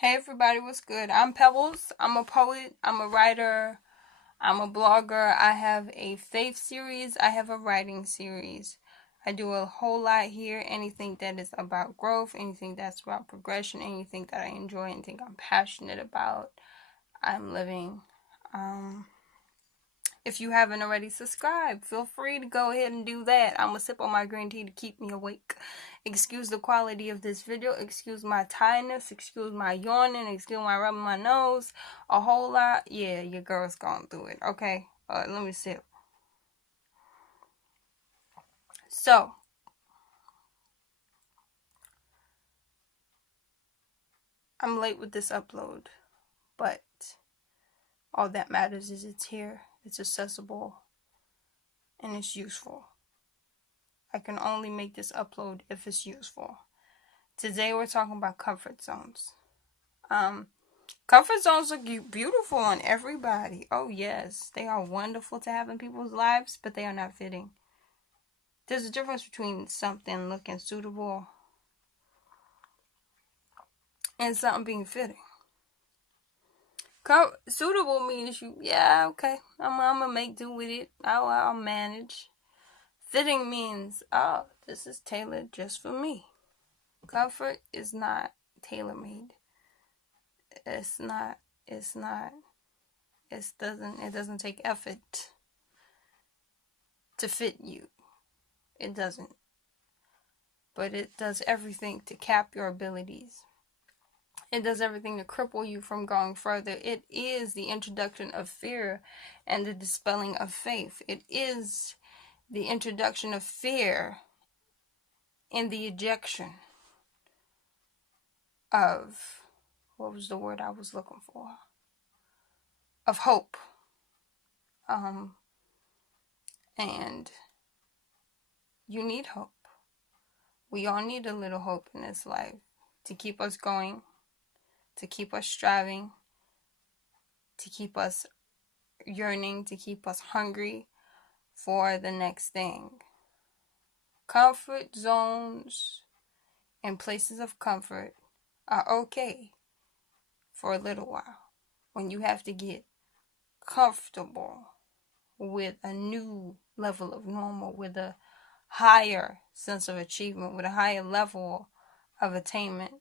Hey everybody, what's good? I'm Pebbles. I'm a poet, I'm a writer, I'm a blogger. I have a faith series, I have a writing series. I do a whole lot here. Anything that is about growth, anything that's about progression, anything that I enjoy, anything I'm passionate about, I'm living. Um, if you haven't already subscribed, feel free to go ahead and do that. I'm gonna sip on my green tea to keep me awake. Excuse the quality of this video. Excuse my tiredness. Excuse my yawning. Excuse my rubbing my nose. A whole lot. Yeah, your girl's going through it. Okay. Let me sip. So, I'm late with this upload, but all that matters is it's here. It's accessible. And it's useful. I can only make this upload if it's useful. Today we're talking about comfort zones. Um, Comfort zones look beautiful on everybody. Oh yes, they are wonderful to have in people's lives, but they are not fitting. There's a difference between something looking suitable and something being fitting. Suitable means yeah, okay, I'm gonna make do with it. I'll manage. Fitting means, oh, this is tailored just for me. Comfort is not tailor made. It's not. It's not. It doesn't take effort to fit you. It doesn't. But it does everything to cap your abilities. It does everything to cripple you from going further. It is the introduction of fear and the dispelling of faith. It is the introduction of fear and the ejection of, what was the word I was looking for? Of hope. And you need hope. We all need a little hope in this life to keep us going, to keep us striving, to keep us yearning, to keep us hungry for the next thing. Comfort zones and places of comfort are okay for a little while. When you have to get comfortable with a new level of normal, with a higher sense of achievement, with a higher level of attainment.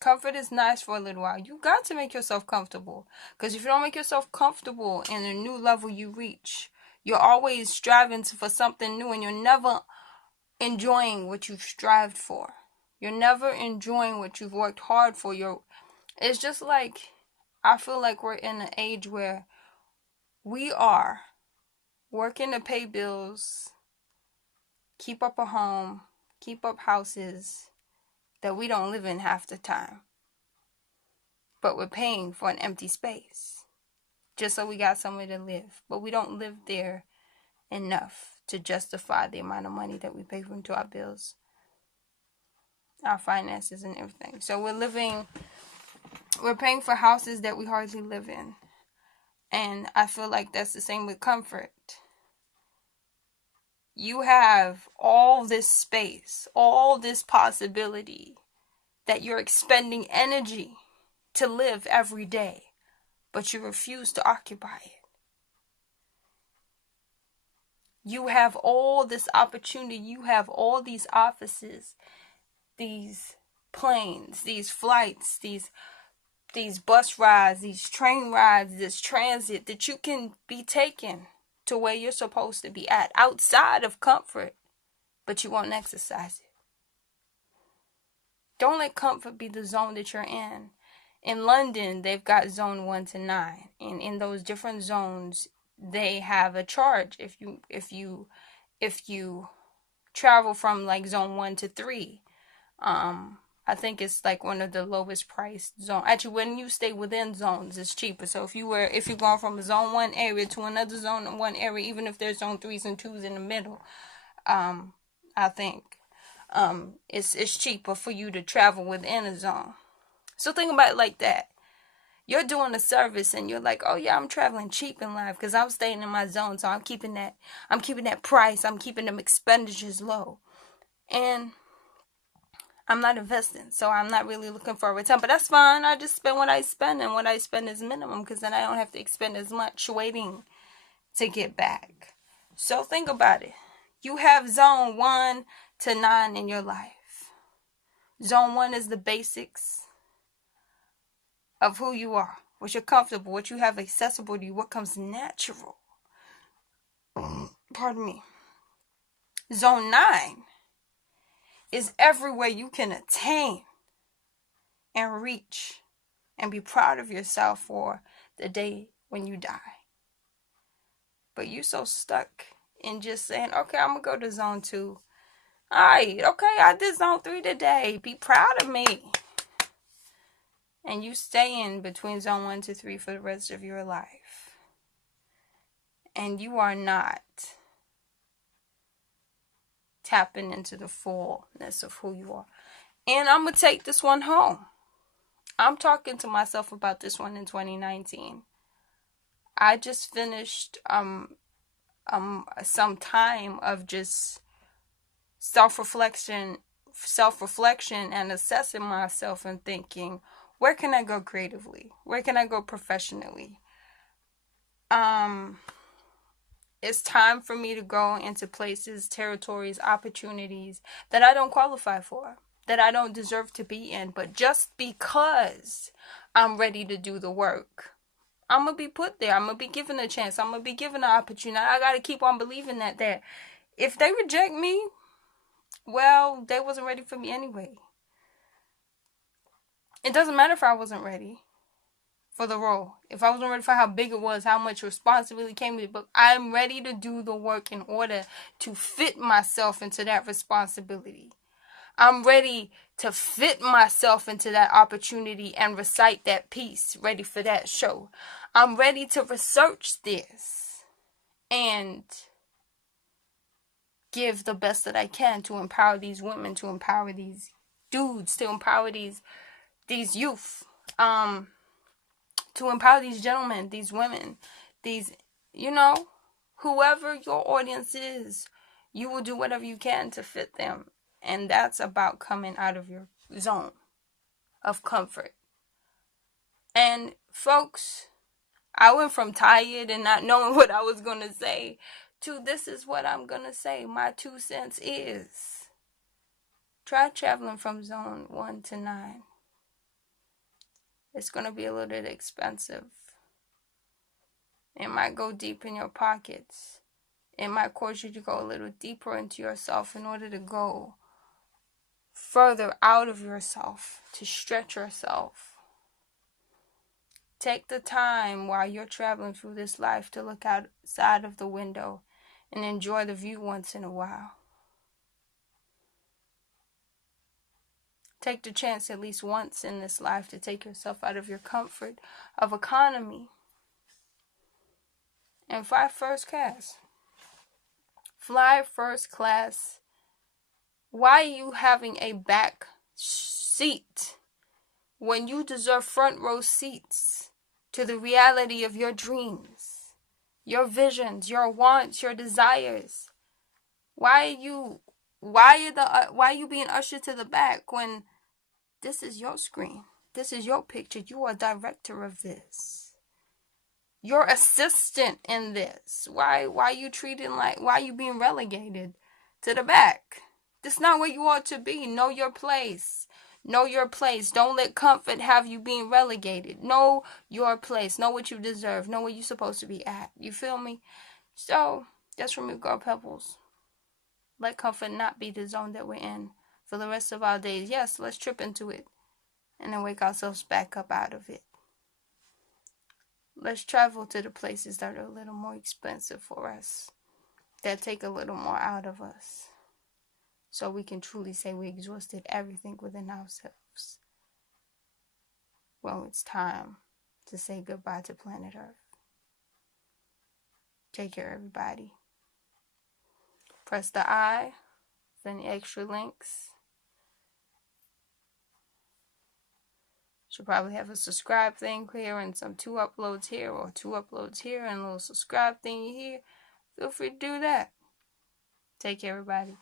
Comfort is nice for a little while. You got to make yourself comfortable. Because if you don't make yourself comfortable in a new level you reach, you're always striving for something new and you're never enjoying what you've strived for. You're never enjoying what you've worked hard for. It's just like, I feel like we're in an age where we are working to pay bills, keep up a home, keep up houses that we don't live in half the time. But we're paying for an empty space just so we got somewhere to live. But we don't live there enough to justify the amount of money that we pay into our bills, our finances, and everything. So we're paying for houses that we hardly live in. And I feel like that's the same with comfort. You have all this space, all this possibility that you're expending energy to live every day, but you refuse to occupy it. You have all this opportunity. You have all these offices, these planes, these flights, these bus rides, these train rides, this transit that you can be taken to where you're supposed to be at outside of comfort, but you won't exercise it. Don't let comfort be the zone that you're in. In London, they've got zone 1 to 9, and in those different zones, they have a charge if you travel from like zone 1 to 3. I think it's like one of the lowest priced zone. Actually, when you stay within zones, it's cheaper. So if you're going from a zone 1 area to another zone 1 area, even if there's zone 3s and 2s in the middle, I think it's cheaper for you to travel within a zone. So think about it like that. You're doing a service and you're like, oh yeah, I'm traveling cheap in life because I'm staying in my zone, so I'm keeping that price, I'm keeping them expenditures low. And I'm not investing, so I'm not really looking for a return. But that's fine. I just spend what I spend, and what I spend is minimum, because then I don't have to expend as much waiting to get back. So think about it. You have zone 1 to 9 in your life. Zone 1 is the basics of who you are, what you're comfortable, what you have accessible to you, what comes natural. Pardon me. Zone 9 is everywhere you can attain and reach and be proud of yourself for the day when you die. But you so stuck in just saying, okay, I'm going to go to zone 2. All right, okay, I did zone 3 today. Be proud of me. And you stay in between zone 1 to 3 for the rest of your life. And you are not tapping into the fullness of who you are. And I'm going to take this one home. I'm talking to myself about this one in 2019. I just finished some time of just self-reflection and assessing myself and thinking, where can I go creatively? Where can I go professionally? It's time for me to go into places, territories, opportunities that I don't qualify for, that I don't deserve to be in. But just because I'm ready to do the work, I'm going to be put there. I'm going to be given a chance. I'm going to be given an opportunity. I got to keep on believing that if they reject me, well, they wasn't ready for me anyway. It doesn't matter if I wasn't ready for the role. If I wasn't ready for how big it was, how much responsibility came with it, but I'm ready to do the work in order to fit myself into that responsibility. I'm ready to fit myself into that opportunity and recite that piece, ready for that show. I'm ready to research this and give the best that I can to empower these women, to empower these dudes, to empower these youth, to empower these gentlemen, these women, these, whoever your audience is, you will do whatever you can to fit them. And that's about coming out of your zone of comfort. And folks, I went from tired and not knowing what I was going to say to this is what I'm going to say. My 2 cents is, try traveling from zone 1 to 9. It's going to be a little bit expensive. It might go deep in your pockets. It might cause you to go a little deeper into yourself in order to go further out of yourself, to stretch yourself. Take the time while you're traveling through this life to look outside of the window and enjoy the view once in a while. Take the chance at least once in this life to take yourself out of your comfort of economy and fly first class. Fly first class. Why are you having a back seat when you deserve front row seats to the reality of your dreams, your visions, your wants, your desires? Why are you being ushered to the back when this is your screen? This is your picture. You are director of this. You're assistant in this. Why are you being relegated to the back? That's not where you ought to be. Know your place. Know your place. Don't let comfort have you being relegated. Know your place. Know what you deserve. Know where you're supposed to be at. You feel me? So, that's from your girl Pebbles. Let comfort not be the zone that we're in for the rest of our days. Yes, let's trip into it and then wake ourselves back up out of it. Let's travel to the places that are a little more expensive for us, that take a little more out of us, so we can truly say we exhausted everything within ourselves when it's time to say goodbye to planet Earth. Take care, everybody. Press the I for any extra links. Should probably have a subscribe thing here and some 2 uploads here or 2 uploads here and a little subscribe thing here. Feel free to do that. Take care, everybody.